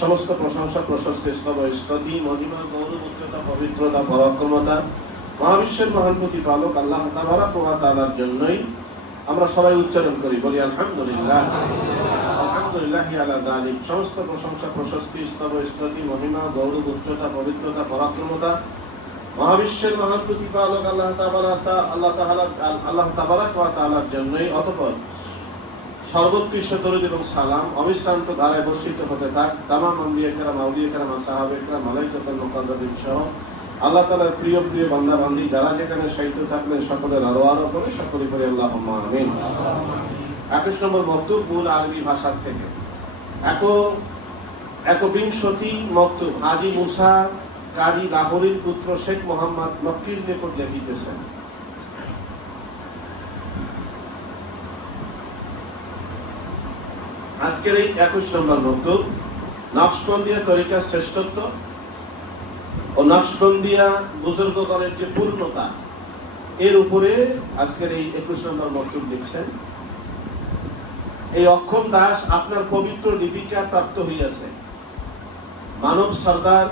সমস্ত প্রশংসা প্রশস্তি স্তুতি মহিমা গৌরব উচ্চতা পবিত্রতা পরাক্রমতা মহাবিশ্বের মহান প্রতিপালক আল্লাহ তাবারাক ওয়া তাআলার জন্যই আমরা সবাই উচ্চারণ করি, বলি আলহামদুলিল্লাহ। আলহামদুলিল্লাহি আলা যালিক। সমস্ত প্রশংসা প্রশস্তি স্তুতি মহিমা গৌরব উচ্চতা পবিত্রতা পরাক্রমতা মহাবিশ্বের মহান প্রতিপালক আল্লাহ তাবারাক ওয়া তাআলার জন্যই। অতঃপর সর্বোৎকৃষ্ট দরুদ এবং সালাম অবিশ্রান্ত ধারায় বর্ষিত হতে থাক তামাম আম্বিয়া কেরাম, আউলিয়া কেরাম, সাহাবা কেরাম, মালায়েকাতুল মুকাররাবিন সহ আল্লাহ তাআলার প্রিয় প্রিয় বান্দা বান্দী যারা যেখানে সাহিত্য থাকলেন সকলের আরো করে সকলে করে আল্লাহুম্মা আমিন। 21 নম্বর মক্তুব মূল আরবি ভাষা থেকে। একবিংশতি মক্তুব হাজী মুসা কাজী লাহোরীর পুত্র শেখ মোহাম্মদ মক্কির নিকট লিখিতেছেন। আজকের এই 21 নম্বর মক্তুব নকশবন্দিয়া তরিকার শ্রেষ্ঠত্ব ও নকশবন্দিয়া বুজুর্গগণের যে পূর্ণতা এর উপরে আজকের এই 21 নম্বর মক্তুব লিখছেন। এই অক্ষম দাস আপনার পবিত্র লিপিকা প্রাপ্ত হইয়াছে। মানব সর্দার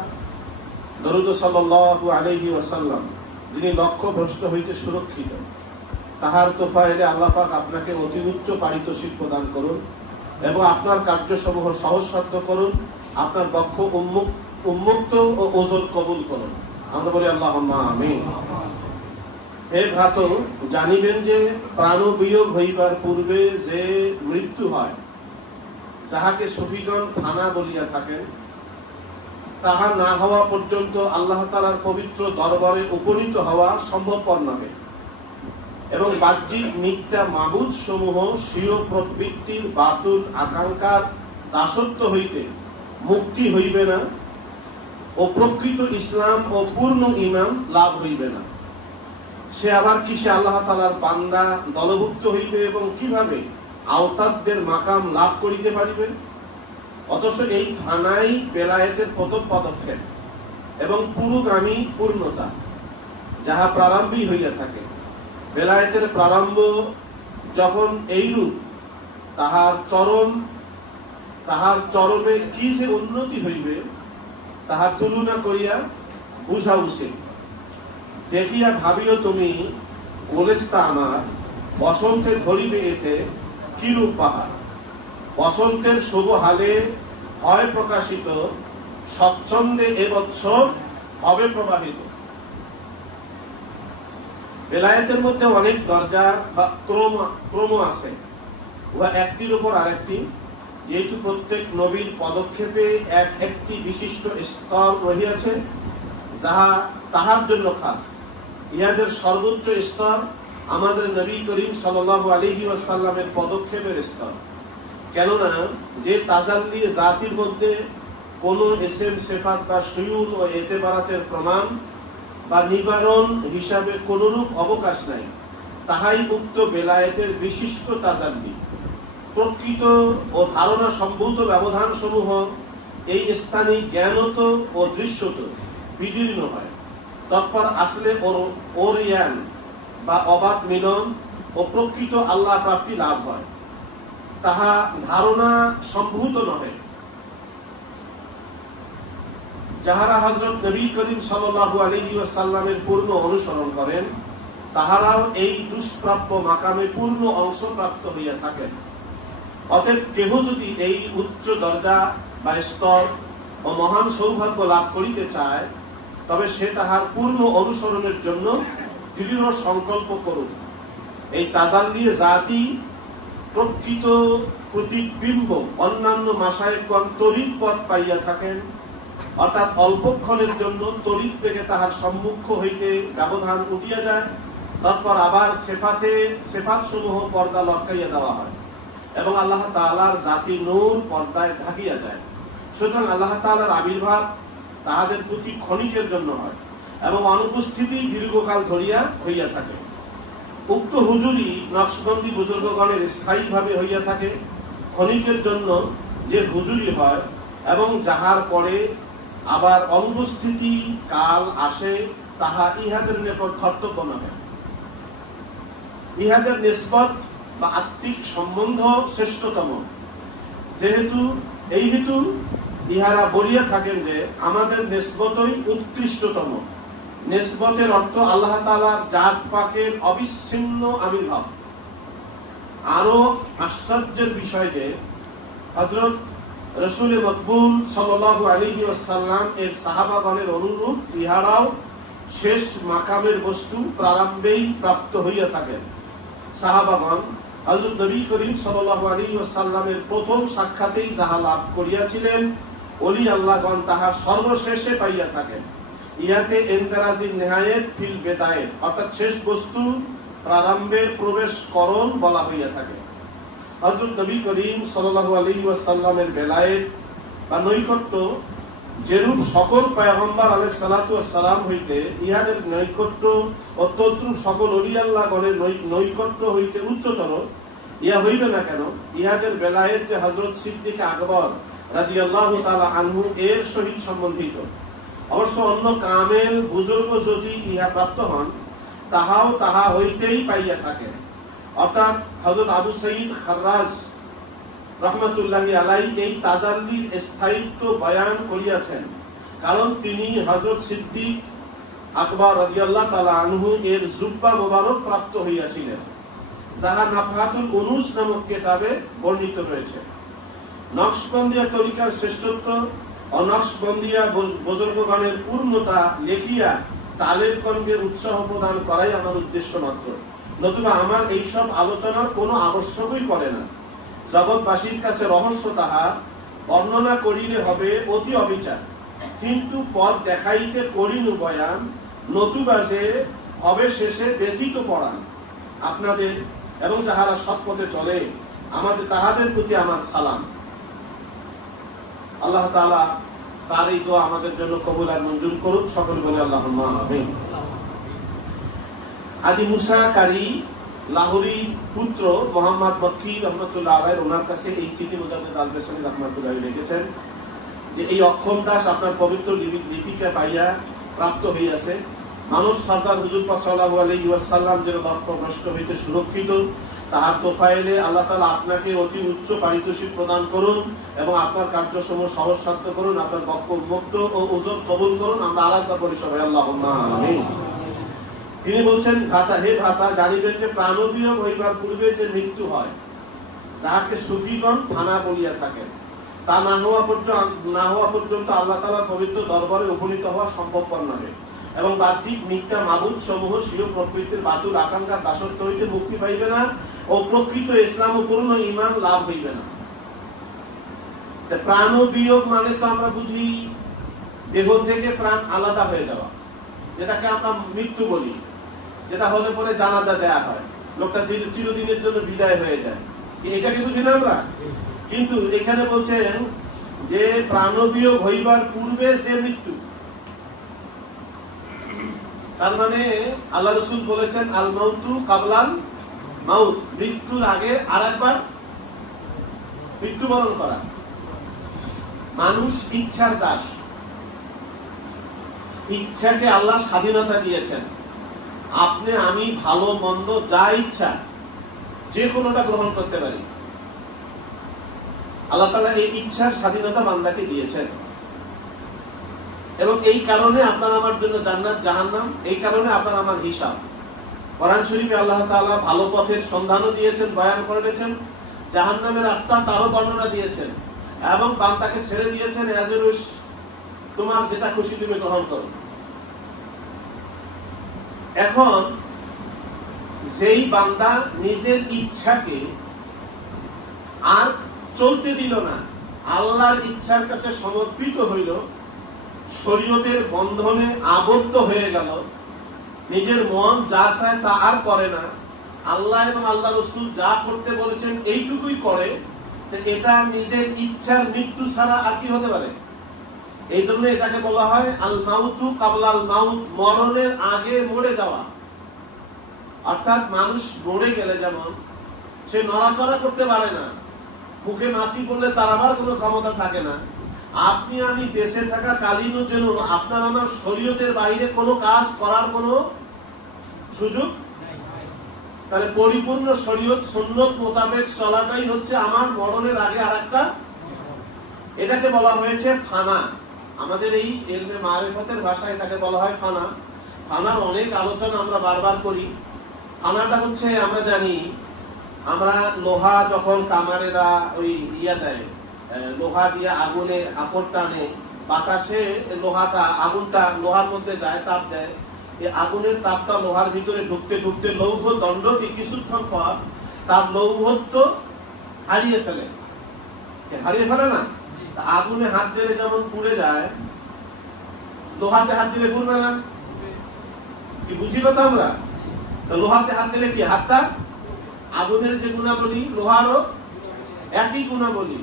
দরুদ সাল্লাল্লাহু আলাইহি ওয়াসাল্লাম যিনি লক্ষ্য ভ্রষ্ট হইতে সুরক্ষিত, তাহার তোফায়েলে আল্লাহ পাক আপনাকে অতি উচ্চ পারিতোষিক প্রদান করুন এবং আপনার কার্যসমূহ সহজসাধ্য করুন, আপনার বক্ষ উন্মুক্ত ও ওজর কবুল করুন। আমরা বলি আল্লাহুম্মা আমিন। হে ভ্রাত, জানিবেন যে প্রাণবিয়োগ হইবার পূর্বে যে মৃত্যু হয়, যাহাকে সুফিগণ ফানা বলিয়া থাকেন, তাহা না হওয়া পর্যন্ত আল্লাহ তাআলার পবিত্র দরবারে উপনীত হওয়া সম্ভবপর নহে এবং বাহ্যিক মিথ্যা মাবুদ সমূহ স্বীয় প্রবৃত্তির বাতুল আকাঙ্ক্ষার দাসত্ব হইতে মুক্তি হইবে না ও প্রকৃত ইসলাম ও পূর্ণ ঈমান লাভ হইবে না। সে আবার কিসে আল্লাহ তাআলার বান্দা দলভুক্ত হইবে এবং কিভাবে আওতাদদের মাকাম লাভ করিতে পারিবে? অথচ এই ফানাই বেলায়েতের প্রথম পদক্ষেপ এবং পুরোগামী পূর্ণতা, যাহা প্রারম্ভই হইয়া থাকে। বেলায়েতের প্রারম্ভ যখন এইরূপ, তাহার চরমে কি যে উন্নতি হইবে তাহার তুলনা করিয়া বুঝা উচিত। দেখিয়া ভাবিও তুমি, গোলেস্তা আমার বসন্তে ধরিবে এতে কিরূপ পাহাড়। বসন্তের শুভ হালে হয় প্রকাশিত, স্বচ্ছন্দে এবৎসর হবে প্রবাহিত। বেলায়েতের মধ্যে অনেক দরজা বা ক্রম আছে, উহা একটির উপর আরেকটি, যেহেতু প্রত্যেক নবীর পদক্ষেপে একটি বিশিষ্ট স্তর রহিয়াছে যাহা তাহার জন্য খাস। ইহাদের সর্বোচ্চ স্তর আমাদের নবী করিম সাল্লাল্লাহু আলাইহি ওয়াসাল্লামের পদক্ষেপের স্তর। কেননা যে তাজাল্লি জাতির মধ্যে কোনো এসেম সেফাত বা শুয়ুর ও এতেবারাতের প্রমাণ বা নিবারণ হিসাবে কোনরূপ অবকাশ নাই, তাহাই উক্ত বেলায়েতের বিশিষ্ট তাজাল্লি। প্রকৃত ও ধারণা সম্ভূত ব্যবধান সমূহ এই স্থানে জ্ঞানত ও দৃশ্যত বিদীর্ণ হয়। তৎপর আসলে ওরিয়ান বা অবাধ মিলন ও প্রকৃত আল্লাহ প্রাপ্তি লাভ হয়, তাহা ধারণা সম্ভূত নহে। যাহারা হযরত নবী করিম সাল্লাল্লাহু আলাইহি ওয়াসাল্লামের পূর্ণ অনুসরণ করেন, তাহারাও এই দুষ্প্রাপ্য মাকামে পূর্ণ অংশ প্রাপ্ত হইয়া থাকেন। অতএব কেহ যদি এই উচ্চ দরজা বা স্তর ও মহান সৌভাগ্য লাভ করিতে চায়, তবে সে তাহার পূর্ণ অনুসরণের জন্য দৃঢ় সংকল্প করুক। এই তাজাল্লি জাতি প্রকৃত প্রতিবিম্ব অন্যান্য মাশায়েখগণ তড়িৎ পথ পাইয়া থাকেন, অর্থাৎ অল্পক্ষণের জন্য তড়িৎ বেগে তাহার সম্মুখ হইতে ব্যবধান উঠিয়া যায়, তারপর আবার সেফাত সমূহ পর্দা লটকাইয়া দেওয়া হয় এবং আল্লাহ তাআলার জাতি নূর পর্দায় ঢাকিয়া যায়। সুতরাং আল্লাহ তাআলার আবির্ভাব তাহাদের প্রতি ক্ষণিকের জন্য হয় এবং অনুপস্থিতি দীর্ঘকাল ধরিয়া হইয়া থাকে। উক্ত হুজুরি নকশবন্দি বুজুর্গগণের স্থায়ীভাবে হইয়া থাকে। ক্ষণিকের জন্য যে হুজুরি হয় এবং যাহার পরে আবার অনুপস্থিতি কাল আসে, তাহা ইহাদের নিকট ধর্তব্য নহে। ইহাদের নিসবত বা আত্মিক সম্বন্ধ শ্রেষ্ঠতম, যেহেতু এই হেতু ইহারা বলিয়া থাকেন যে আমাদের নেসবতই উৎকৃষ্টতম। নেসবতের অর্থ আল্লাহ তাআলার জাত পাকের অবিচ্ছিন্ন আবির্ভাব। আরো আশ্চর্যের বিষয় যে হযরত রাসূল মকবুল সাল্লাল্লাহু আলাইহি ওয়াসাল্লাম এর সাহাবাগণের অনুরূপ ইহারাও শেষ মাকামের বস্তু প্রারম্ভেই প্রাপ্ত হইয়া থাকেন। সাহাবাগণ হযরত নবী করিম সাল্লাল্লাহু আলাইহি ওয়াসাল্লামের প্রথম সাক্ষাতেই যাহা লাভ করিয়াছিলেন, ওলি আল্লাহগণ তাহার সর্বশেষে পাইয়া থাকেন। ইহাতে ইনতারাজির নেহায়েত ফিল বেদায়েত, অর্থাৎ শেষ বস্তু প্রারম্ভের প্রবেশকরণ বলা হইয়া থাকে। হযরত নবী করিম সাল্লাল্লাহু আলাইহি ওয়াসাল্লামের বেলায়েত বা নৈকট্য যেরূপ সকল পয়গম্বর আলাইহিস সালাতু ওয়াস সালাম হইতে ইহাদের নৈকট্য ও তদ্রূপ সকল ওলি আল্লাহগণের নৈকট্য হইতে উচ্চতর, ইহা হইবে না কেন? ইহাদের বেলায়েত যে হযরত সিদ্দিক আকবর রাদিয়াল্লাহু তাআলা আনহু এর সহিত সম্বন্ধিত। অবশ্য অন্য কামেল বুজুর্গ যদি ইহা প্রাপ্ত হন, তাহাও তাহা হইতেই পাইয়া থাকেন। অর্থাৎ হযরত আবু সাঈদ খাররাজ রাহমাতুল্লাহি আলাইহি এই তাজাল্লির স্থায়িত্ব বয়ান করিয়াছেন, কারণ তিনি হযরত সিদ্দিক আকবর রাদিয়াল্লাহু তাআলা আনহু এর জুব্বা মোবারক প্রাপ্ত হইয়াছিলেন, যাহা নাফহাতুল উনুস নামক কিতাবে বর্ণিত রয়েছে। নকশবন্দিয়া তরিকার শ্রেষ্ঠত্ব ও নকশবন্দিয়া বুজুর্গগণের পূর্ণতা লেখিয়া তালেবগণকে উৎসাহ প্রদান করাই আমার উদ্দেশ্য মাত্র, নতুবা আমার এইসব আলোচনার কোনো আবশ্যকই করে না। জগৎবাসীর কাছে রহস্য তাহা বর্ণনা করিলে হবে অতি অবিচার, কিন্তু পথ দেখাইতে করিনু বয়ান, নতুবা যে হবে শেষে ব্যথিত পড়ান। আপনাদের এবং যাহারা সৎ পথে চলে আমাদের তাহাদের প্রতি আমার সালাম। আল্লাহ তাআলা তার এই দোয়া আমাদের জন্য কবুল আর মঞ্জুর করুক, সকল বলে আল্লাহুম্মা আমিন। হাজী মুসা কারি লাহোরী পুত্র মোহাম্মদ মক্কি রহমাতুল্লাহ আলাইহি ওনার কাছে এই চিঠি মুজাদ্দিদ আল-বেসামি রাহমাতুল্লাহ লিখেছেন যে এই অক্ষম দাস আপনার পবিত্র লিপিকা পাইয়া প্রাপ্ত হইয়াছে। মানব সরদার হুজুর পাক সাল্লাল্লাহু আলাইহি ওয়াসাল্লাম যেন লক্ষ্য ভ্রষ্ট হইতে সুরক্ষিত, তাহার তোফায়েলে আল্লাহ তাআলা আপনাকে অতি উচ্চ পারিতোষিক প্রদান করুন এবং আপনার কার্যসমূহ সহজসাধ্য করুন, আপনার বক্ষ মুক্ত ও ওজর কবুল করুন। আমরা আলাদা করি সবাই আল্লাহুম্মা আমিন। তিনি বলছেন, ভ্রাতা, হে ভ্রাতা, জানিবেন যে প্রাণবিয়োগ হইবার পূর্বে যে মৃত্যু হয়, যাহাকে সুফিগণ ফানা বলিয়া থাকেন, তা না হওয়া পর্যন্ত আল্লাহ তাআলার পবিত্র দরবারে উপনীত হওয়া সম্ভবপর নহে এবং বাহ্যিক মিথ্যা মাবুদ সমূহ স্বীয় প্রকৃতির বাতুল আকাঙ্ক্ষার দাসত্ব হইতে মুক্তি পাইবে না ও প্রকৃত ইসলাম ও পূর্ণ ঈমান লাভ হইবে না। প্রাণবিয়োগ মানে তো আমরা বুঝি দেহ থেকে প্রাণ আলাদা হয়ে যাওয়া, যেটাকে আমরা মৃত্যু বলি, যেটা হলে পরে জানাজা দেয়া হয়, লোকটা চিরদিনের জন্য বিদায় হয়ে যায়, এটাকে বুঝি না আমরা। কিন্তু এখানে বলছেন যে প্রাণবিয়োগ হইবার পূর্বে যে মৃত্যু, তার মানে আল্লাহ রাসূল বলেছেন আল মাউতু কাবলাল মাউত, মৃত্যুর আগে আরেকবার মৃত্যুবরণ করা। মানুষ ইচ্ছার দাস, ইচ্ছাকে আল্লাহ স্বাধীনতা দিয়েছেন। আপনি আমি ভালো মন্দ যা ইচ্ছা যে কোনোটা গ্রহণ করতে পারি। আল্লাহ তাআলা এই ইচ্ছার স্বাধীনতা বান্দাকে দিয়েছেন এবং এই কারণে আপনার আমার জন্য জান্নাত জাহান্নাম, এই কারণে আপনার আমার হিসাব। কোরআন শরীফে আল্লাহ তাআলা ভালো পথের সন্ধানও দিয়েছেন, বয়ান করেছেন, জাহান্নামের রাস্তা তারও বর্ণনা দিয়েছেন এবং বান্দাকে ছেড়ে দিয়েছেন, এজরুস তোমার যেটা খুশি তুমি গ্রহণ করো। এখন যেই বান্দা নিজের ইচ্ছাকে আর চলতে দিল না, আল্লাহর ইচ্ছার কাছে সমর্পিত হইল, শরীয়তের বন্ধনে আবদ্ধ হয়ে গেল, নিজের মন যা চায় তা আর করে না, আল্লাহ এবং আল্লাহ রাসূল যা করতে বলেছেন এইটুকুই করে, এটা নিজের ইচ্ছার মৃত্যু ছাড়া আর কি হতে পারে? এই জন্য এটাকে বলা হয় আল মাউতু কাবলাল মাউত, মরণের আগে মরে যাওয়া। অর্থাৎ মানুষ মরে গেলে যেমন সে নড়াচড়া করতে পারে না, মুখে মাছি পড়লে তার আবার কোনো ক্ষমতা থাকে না, আপনি আমি বেঁচে থাকা কালীনও যেন আপনার আমার শরীয়তের বাইরে কোনো কাজ করার কোনো সুযোগ। তাহলে পরিপূর্ণ শরীয়ত সুন্নত মোতাবেক চলাটাই হচ্ছে আমার মরণের আগে আর একটা এটাকে বলা হয়েছে ফানা। আমাদের এই ইলমে মারিফতের ভাষায় এটাকে বলা হয় ফানা। ফানার অনেক আলোচনা আমরা বারবার করি। ফানাটা হচ্ছে, আমরা জানি, আমরা লোহা যখন কামারেরা ওই দেয়, লোহা দিয়ে আগুনে আপড় টানে, বাতাসে আগুনটা লোহার মধ্যে যায়, তাপ দেয়। এই আগুনের তাপটা লোহার ভিতরে ঢুকতে ঢুকতে লৌহ দণ্ডটি কিছুক্ষণ পর তার লৌহত্ব হারিয়ে ফেলে না? আগুনে হাত দিলে যেমন পুড়ে যায়, লোহাতে হাত দিলে পুড়বে না? কি বুঝি কথা আমরা? লোহাতে হাত দিলে কি হাতটা, আগুনের যে গুণাবলী লোহারও একই গুণাবলী,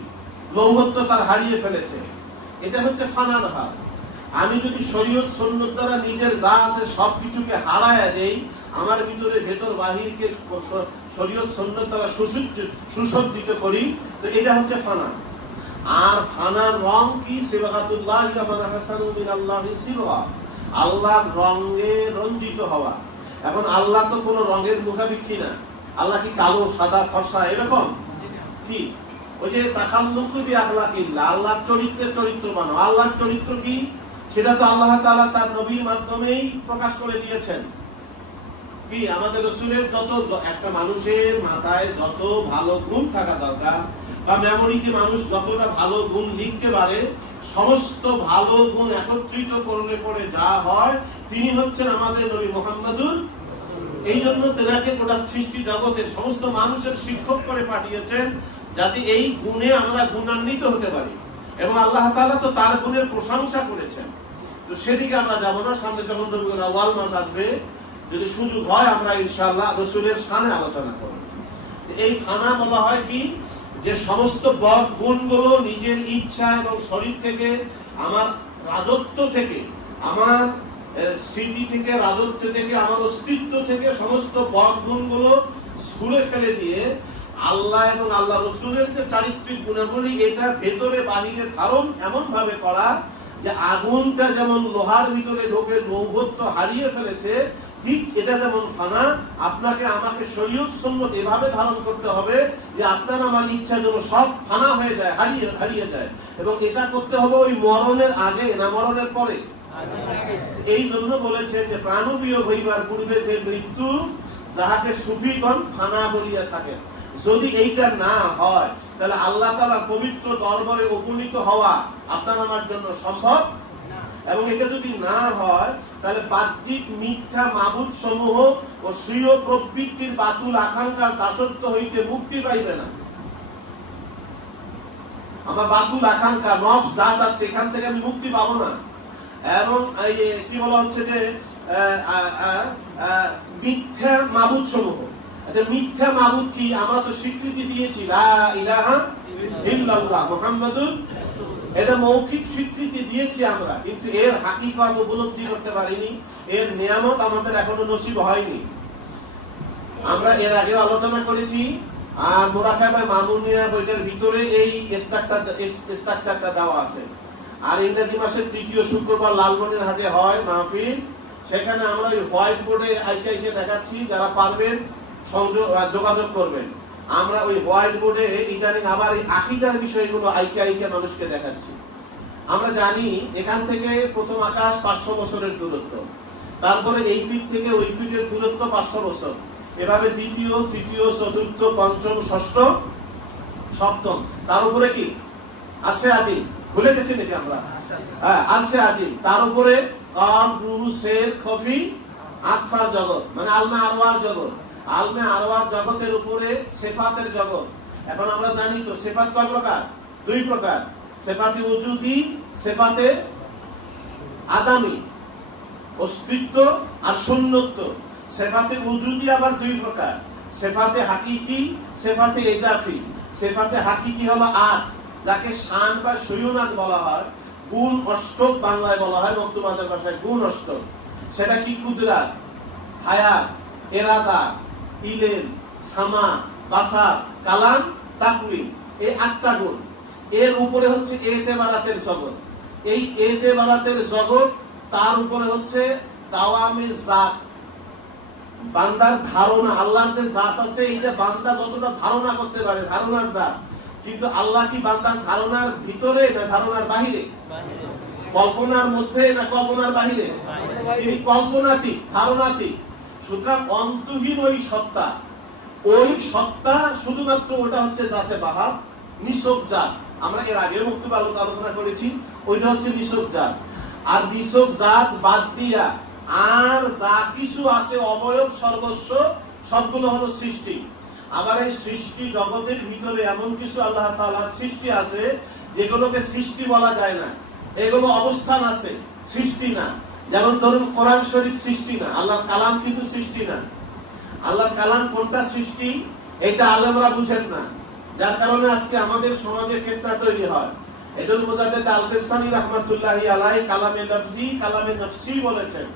লৌহত্ব তার হারিয়ে ফেলেছে। এটা হচ্ছে ফানার হাল। আমি যদি শরীয়ত সুন্নাত দ্বারা নিজের যা আছে সবকিছুকে হারায়া দেই, আমার ভিতরে ভেতর বাহিরকে শরীয়ত সুন্নাত দ্বারা সুসজ্জিত করি, তো এটা হচ্ছে ফানা। আর ফানার রং কি? সিবাগাতুল্লাহ ইয়া হাসানু মিনাল্লাহি সিলওয়া, আল্লাহর রঙে রঞ্জিত হওয়া। এখন আল্লাহ তো কোনো রঙের মুখাপেক্ষী না। আল্লাহ কি কালো, সাদা, ফর্সা এরকম? কি ওই যে তাখাল্লুকু বিআখলাকিল্লাহ, আল্লাহর চরিত্রে চরিত্রবান। আল্লাহর চরিত্র কি? সেটা তো আল্লাহ তাআলা তার নবীর মাধ্যমেই প্রকাশ করে দিয়েছেন। কি আমাদের রাসূলের একটা মানুষের মাথায় যত ভালো গুণ থাকা দরকার, বা মেমোরিতে মানুষ যতটা ভালো গুণ লিখতে পারে, সমস্ত ভালো গুণ একত্রিত করলে পরে যা হয়, তিনি হচ্ছেন আমাদের নবী মুহাম্মদুর। এই জন্য তেনাকে গোটা সৃষ্টি জগতের সমস্ত মানুষের শিক্ষক করে পাঠিয়েছেন, যাতে এই গুণে আমরা গুণান্বিত হতে পারি। এবং আল্লাহ তাআলা তো তার গুণের প্রশংসা করেছেন। তো সেদিকে আমরা যাব না। সামনে যখন রবিউল আউয়াল মাস আসবে, যদি সুযোগ হয় আমরা ইনশাআল্লাহ রাসূলের শানে আলোচনা করব। এই ফানা বলা হয় কি? যে সমস্ত বদ গুণগুলো নিজের ইচ্ছা এবং শরীর থেকে, আমার রাজত্ব থেকে, আমার স্মৃতি থেকে, রাজত্ব থেকে, আমার অস্তিত্ব থেকে সমস্ত বদ গুণগুলো ছুঁড়ে ফেলে দিয়ে আল্লাহ এবং আল্লাহ রাসূলের যে চারিত্রিক গুণাবলী, এটা ভেতরে বাহিরে ধারণ এমন ভাবে করা যে আগুনটা যেমন লোহার ভিতরে লোকের লৌহত্ব হারিয়ে ফেলেছে, ঠিক এটা যেমন ফানা। আপনাকে আমাকে শরীয়ত সুন্নাত এভাবে ধারণ করতে হবে যে আপনার আমার ইচ্ছা যেন সব ফানা হয়ে যায়, হারিয়ে যায়। এবং এটা করতে হবে ওই মরণের আগে না মরণের পরে? এই জন্য বলেছেন যে প্রাণবিয়োগ হইবার পূর্বে যে মৃত্যু, যাহাকে সুফিগণ ফানা বলিয়া থাকে। যদি এইটা না হয়, তাহলে আল্লাহ তাআলার পবিত্র দরবারে উপনীত হওয়া আপনার আমার জন্য সম্ভব। এবং এটা যদি না হয়, তাহলে বাহ্যিক মিথ্যা মাবুদ সমূহ ও স্বীয় প্রবৃত্তির বাতুল আকাঙ্ক্ষার দাসত্ব হইতে মুক্তি পাইবে না। আমার বাতুল আকাঙ্ক্ষা, নফস যা চাচ্ছে, এখান থেকে আমি মুক্তি পাবো না। এবং কি বলা হচ্ছে যে মিথ্যা মাবুদ সমূহ। আচ্ছা, মিথ্যা মাবুদ কি? আমরা তো স্বীকৃতি দিয়েছি লা ইলাহা ইল্লাল্লাহ মুহাম্মাদুর, এটা মৌখিক স্বীকৃতি দিয়েছি আমরা, কিন্তু এর হাকিকত উপলব্ধি করতে পারিনি। এর নিয়ামত আমাদের এখনো নসিব হয়নি। আমরা এর আগে আলোচনা করেছি। আর মুরাকাবা মামুনিয়া বইটার ভিতরে এই স্ট্রাকচারটা দেওয়া আছে। আর ইংরেজি মাসের ৩য় শুক্রবার লালমনিরহাটে হয় মাহফিল। সেখানে আমরা ওই হোয়াইট বোর্ডে আইকে দেখাচ্ছি, যারা পারবেন যোগাযোগ করবেন। আমরা ওই হোয়াইট বোর্ডে ইদানিং আবার এই আকীদার বিষয়গুলো আইকে মানুষকে দেখাচ্ছি। আমরা জানি এখান থেকে প্রথম আকাশ 500 বছরের দূরত্ব, তারপরে এই পিঠ থেকে ওই পিঠের দূরত্ব 500 বছর, এভাবে দ্বিতীয়, তৃতীয়, চতুর্থ, পঞ্চম, ষষ্ঠ, সপ্তম, তার উপরে কি আরশে আজিম। ভুলে গেছি নাকি আমরা? হ্যাঁ, আরশে আজিম, তার উপরে কাম, রুহ, সের, খফি, আকফার জগৎ, মানে আলমে আরওয়ার জগৎ। আলমে আরওয়ার জগতের উপরে সিফাতের জগৎ। এখন আমরা জানি তো সিফাত কয় প্রকার? 2 প্রকার, সিফাতে উজুদি, সিফাতে আদামি, অস্তিত্ব আর শূন্যত্ব। সিফাতে উজুদি আবার 2 প্রকার, সিফাতে হাকিকি, সিফাতে ইজাফি। সিফাতে হাকিকি হলো 8, যাকে শান বা সুয়ুনাত বলা হয়। গুণ অষ্টক বাংলায় বলা হয়, মক্তবাদের ভাষায় গুণ অষ্টক। সেটা কি? কুদরাত, হায়াত, ইরাদা, ইলম, সামা, বাসার, কালাম, তাকওয়িন, এই 8টা গুণ। এর উপরে হচ্ছে এতেবারাতের জগৎ। এই এতেবারাতের জগৎ, তার উপরে হচ্ছে দাওয়ামে জাত, বান্দার ধারণা। আল্লাহর যে জাত আছে, এই যে বান্দা যতটা ধারণা করতে পারে, ধারণার জাত, কিন্তু আল্লাহ কি বান্দার ধারণার ভিতরে না ধারণার বাহিরে? কল্পনার মধ্যে না কল্পনার বাহিরে? তিনি কল্পনাতীত, ধারণাতীত। সুতরাং অন্তহীন ওই সত্তা, ওই সত্তা শুধুমাত্র ওটা হচ্ছে জাতে বাহার, নিছক জাত। আমরা এর আগের বক্তব্যে আলোচনা করেছি, ওইটা হচ্ছে নিছক জাত। আর নিছক জাত বাদ দিয়া আর যা কিছু আছে অবয়ব সর্বস্ব, সবগুলো হলো সৃষ্টি। আবার এই সৃষ্টি জগতের ভিতরে এমন কিছু আল্লাহ তাআলার সৃষ্টি আছে যেগুলোকে সৃষ্টি বলা যায় না, এগুলো অবস্থান আছে, সৃষ্টি না। যেমন ধরুন কোরআন শরীফ সৃষ্টি না, আল্লাহর কালাম কিন্তু সৃষ্টি না। আল্লাহর কালাম কোনটা সৃষ্টি এটা আলেমরা বুঝেন না, যার কারণে আজকে আমাদের সমাজে ফিতনা তৈরি হয়। এজন্য মুজাদ্দিদ আল-বিস্তামি রাহমাতুল্লাহি আলাইহি কালামে লফজি, কালামে নফসি বলেছেন।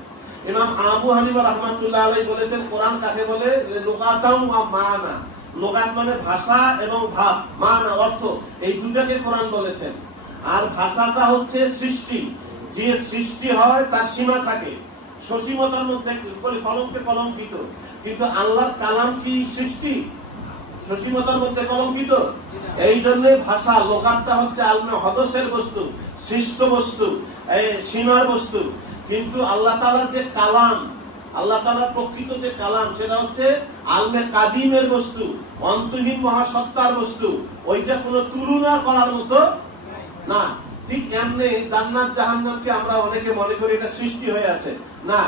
ইমাম আবু হানিফা রাহমাতুল্লাহি আলাইহি বলেছেন কোরআন কাকে বলে? লুগাতাম ওয়া মানা। লুগাত মানে ভাষা এবং ভাব, মানা অর্থ, এই দুটাকে কোরআন বলেছেন। আর ভাষাটা হচ্ছে সৃষ্টি, যে সৃষ্টি হয় তার সীমা থাকে, সসীমতার মধ্যে কলমকে কলঙ্কিত। কিন্তু আল্লাহর কালাম কি সৃষ্টি? সসীমতার মধ্যে কলঙ্কিত। এই জন্য ভাষা লোকাতটা হচ্ছে আলমে হদসের বস্তু, সৃষ্ট বস্তু, সীমার বস্তু। কিন্তু আল্লাহ তাআলার যে কালাম, আল্লাহ তাআলার প্রকৃত যে কালাম, সেটা হচ্ছে আলমে কাদিমের বস্তু, অন্তহীন মহাসত্তার বস্তু। ওইটা কোনো তুলনা করার মতো না। ঠিক এমনি জান্নাত জাহান্নামকে আমরা অনেকে মনে করি এটা সৃষ্টি হয়ে আছে, না।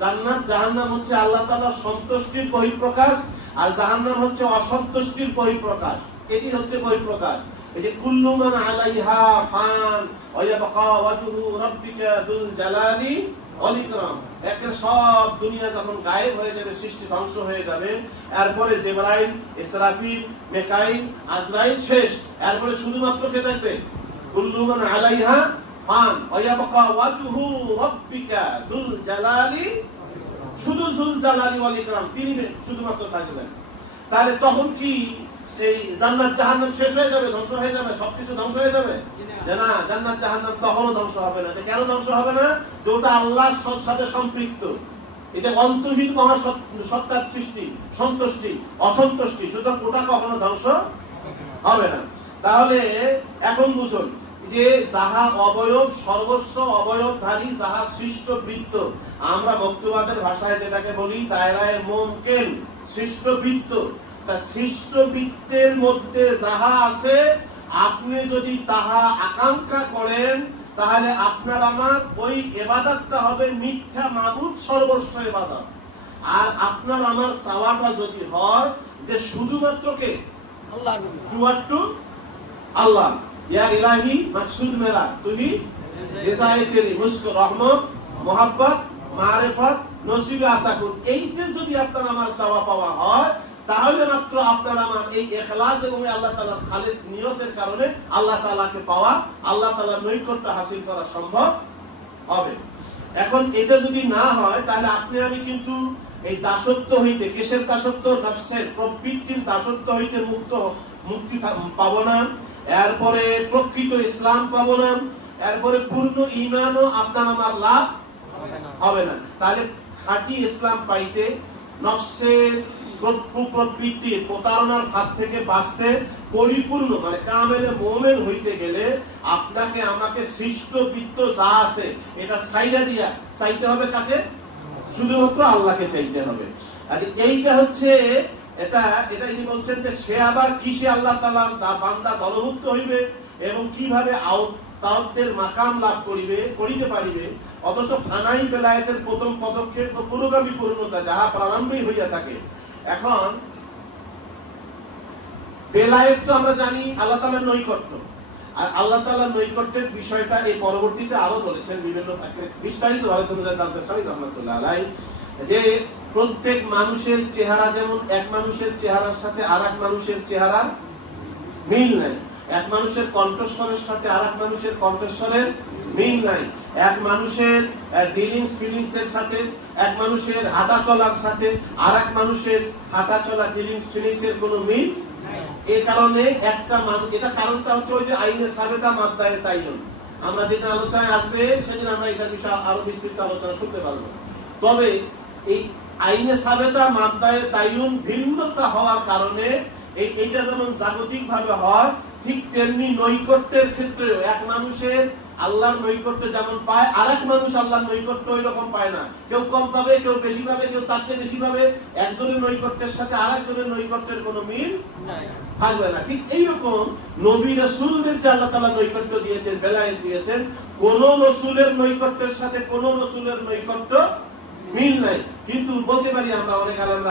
জান্নাত জাহান্নাম হচ্ছে আল্লাহ তাআলার সন্তুষ্টির বহিঃপ্রকাশ, আর জাহান্নাম হচ্ছে অসন্তুষ্টির বহিঃপ্রকাশ। এটি হচ্ছে বহিঃপ্রকাশ। এই যে কুল্লু মান আলাইহা ফান ওয়া ইয়াবকা ওয়াজহু রাব্বিকা যুল জালালি ওয়াল ইকরাম। একের সব দুনিয়া যখন গায়েব হয়ে যাবে, সৃষ্টি ধ্বংস হয়ে যাবে, এরপরে জিবরাইল, ইসরাফিল, মিকাইল, আজরাইল শেষ। এরপরে শুধুমাত্র কে থাকবে? কুল্লু মান আলাইহা ফান ওয়া ইয়াবকা ওয়াজহু রাব্বিকা যুল জালালি, শুধু যুল জালালি ওয়াল ইকরাম, তিনি শুধুমাত্র থাকবেন। তাহলে তখন কি সেই জান্নাত জাহান্নাম শেষ হয়ে যাবে, ধ্বংস হয়ে যাবে, সবকিছু ধ্বংস হয়ে যাবে? না, জান্নাত জাহান্নাম তখনও ধ্বংস হবে না। কেন ধ্বংস হবে না? যেটা আল্লাহর সাথে সম্পৃক্ত, এটা অন্তহীন মহাসত্তার সৃষ্টি, সন্তুষ্টি, অসন্তুষ্টি, সুতরাং ওটা কখনো ধ্বংস হবে না। তাহলে এখন বুঝুন যে যাহা অবয়ব, সর্বস্ব অবয়বধারী, যাহা সৃষ্ট বৃত্ত, আমরা বক্তব্যের ভাষায় যেটাকে বলি দায়রায়ে মুমকিন, সৃষ্ট বৃত্ত। তা সৃষ্ট বৃত্তের মধ্যে যাহা আছে, আপনি যদি তাহা আকাঙ্ক্ষা করেন, তাহলে আপনার আমার ওই ইবাদতটা হবে মিথ্যা মাবুদ সর্বস্ব ইবাদত। আর আপনার আমার চাওয়াটা যদি হয় যে শুধুমাত্র কে? আল্লাহ, টু আল্লাহ, ইয়া ইলাহি মাকসুদ মেরা তুমি রিজায়ে তেরি, মুস্ক রহমত, মোহাব্বত, মারিফত নসিবে আতা করুন। এইটা যদি আপনার আমার চাওয়া পাওয়া হয়, তাহলে মাত্র আপনার আমার এই ইখলাস এবং আল্লাহ তাআলার খালিস নিয়তের কারণে আল্লাহ তাআলাকে পাওয়া, আল্লাহ তাআলার নৈকট্য হাসিল করা সম্ভব হবে। এখন এটা যদি না হয়, তাহলে আপনি আমি কিন্তু এই দাসত্ব হইতে, কিসের দাসত্ব? নফসের, প্রবৃত্তির দাসত্ব হইতে মুক্তি পাবো না। এরপরে প্রকৃত ইসলাম পাবো না। এরপরে পূর্ণ ঈমানও আপনার আমার লাভ হবে না। তাহলে খাঁটি ইসলাম পাইতে, নফসের প্রবৃত্তির প্রতারণার হাত থেকে বাঁচতে, পরিপূর্ণ মানে কামেলে মুমিন হইতে গেলে আপনাকে আমাকে সৃষ্ট বৃত্ত যা আছে এটা ছাইড়া দিয়া চাইতে হবে কাকে? শুধুমাত্র আল্লাহকে চাইতে হবে। আচ্ছা, এইটা হচ্ছে এটা ইনি বলছেন যে সে আবার কিসে আল্লাহ তাআলার বান্দা দলভুক্ত হইবে এবং কিভাবে তাওয়াক্কুলের মাকাম লাভ করিতে পারিবে। অথচ ফানাই বেলায়েতের প্রথম পদক্ষেপ তো পুরোগামী পূর্ণতা, যাহা প্রারম্ভই হইয়া থাকে। এখন বেলায়েত তো আমরা জানি আল্লাহ তাআলার নৈকট্য, আর আল্লাহ তাআলার নৈকট্যের বিষয়টা এই পরবর্তীতে আরো বলেছেন বিভিন্ন বিস্তারিত রাহমাতুল্লাহ আলাইহি, যে প্রত্যেক মানুষের চেহারা যেমন এক মানুষের চেহারার সাথে আরেক মানুষের চেহারার মিল নাই, এক মানুষের কণ্ঠস্বরের সাথে আরেক মানুষের কণ্ঠস্বরের মিল নাই, এক মানুষের ডিলিংস ফিলিংস এর সাথে, এক মানুষের হাঁটা চলার সাথে আরেক মানুষের হাঁটা চলা ডিলিংস ফিলিংস এর কোনো মিল নাই। এই কারণে একটা মানুষ, এটা কারণটা হচ্ছে ওই যে আইনে সাবেতা মাদ্দায়ে তাইয়ুন, আমরা যেটা আলোচনায় আসবে সেদিন আমরা এটা বিষয়ে আরো বিস্তৃত আলোচনা শুনতে পারবো। তবে এই আইনে সাবেতা মাদ্দায়ে তাইয়ুন ভিন্নতা হওয়ার কারণে এইটা যেমন জাগতিক ভাবে হয়, ঠিক তেমনি নৈকট্যের ক্ষেত্রেও এক মানুষের আল্লাহর নৈকট্য যেমন পায়, আরেক মানুষ আল্লাহর নৈকট্য ওই রকম পায় না। কেউ কম পাবে, কেউ বেশি পাবে, কেউ তার চেয়ে বেশি পাবে। একজনের নৈকট্যের সাথে আরেকজনের নৈকট্যের কোনো মিল থাকবে না। ঠিক এইরকম নবী রাসূলদেরকে আল্লাহ তাআলা নৈকট্য দিয়েছেন, বেলায়েত দিয়েছেন। কোন রাসূলের নৈকট্যের সাথে কোন রাসূলের নৈকট্য মিল নাই। কিন্তু বলতে পারি আমরা অনেক আলেমরা